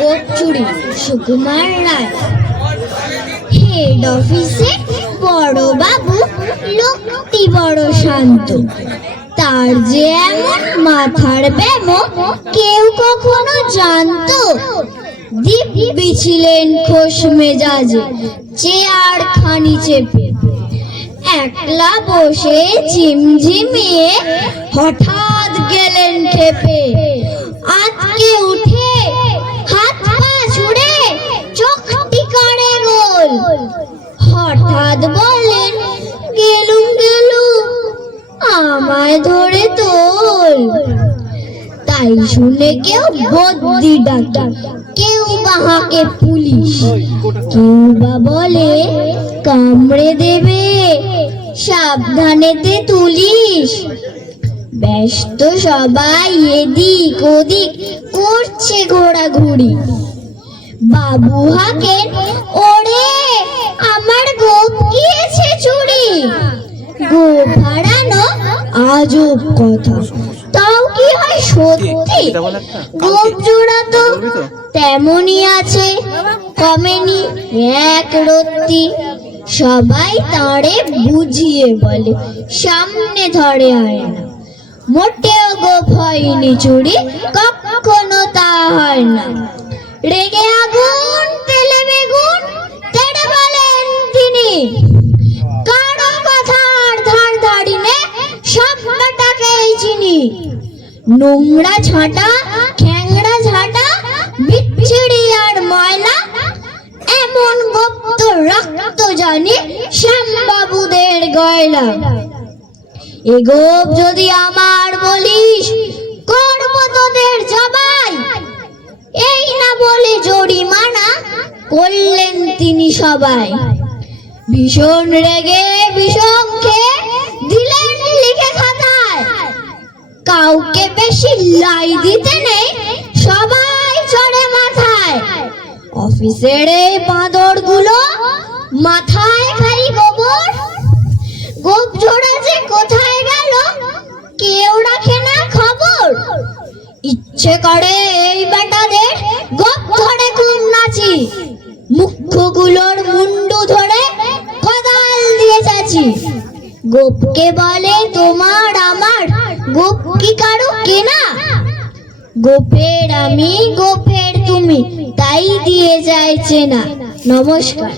গোপ চুরি সুকুমার রায়। হেড অফিসে বড় বাবু লোকটি বড় শান্ত, তার যে এমন মাথার ব্যামো কেউ কখনো জানতো। দিব্যি ছিলেন খোশ মেজাজে, চেয়ার খানি চেপে একলা বসে ঝিমঝিমিয়ে হঠাৎ গেলেন খেপে। আজকে উঠে হাত পা ছুড়ে চোখটি করে গোল, হঠাৎ বলেন গেলুম গেলুম আমায় ধরে তোল। তাই শুনে কেউ বদ্যি ডাকে, কেউ বাহাকে পুলিশ, কেউ বা বলে কামড়ে দেবে সাবধানেতে তুলিস। ব্যস্ত সবাই এদিক ওদিক করছে ঘোরাঘুরি। বাবু হাঁকেন ওরে আমার গোপ গিয়েছে চুরি। গোপ হারানো আজব কথা, তাও কি হয় সত্যি? গোপ জোড়া তো তেমনই আছে, কমেনি এক রত্তি। সবাই তাঁরে বুঝিয়ে বলে সামনে ধরে আয় না, মোটেও গোপ হয়নি চুরি, কখনো তা হয় না। রেগে আগুন তেলে বেগুন তেড়ে বলেন তিনি, কারো কথার ধার ধারি নে সব বেটাকেই চিনি। নোংরা ঝাঁটা খ্যাংড়া ঝাঁটা বিচ্ছিরি আর ময়লা, এমন গোপ তো রক্ত জানি শ্যামবাবুদের গয়লা। এ গোপ যদি আমার বলিস করবো তোদের জবাই, এই না বলে জরিমানা করলেন তিনি সবাই। ভীষণ রেগে বিষম খেয়ে দিলেন লিখে খাতায়, কাউকে বেশি লাই দিতে নেই সবাই চড়ে মাথায়। অফিসের এই বাঁদর গুলো মাথায় খাই গোবর, গোপ জোড়া যে কোথায় গেল কেউ রাখে না খবর। ইচ্ছে করে এই বেটাদের গোপ ধরে খুব নাচি, মুখ্যগুলোর মুন্ডু ধরে কোদাল দিয়ে চাচি। গোপকে বলে তোমার আমার, গোপ কি কারো কেনা? গোপের আমি গোপের তুমি, তাই দিয়ে যায় চেনা। নমস্কার।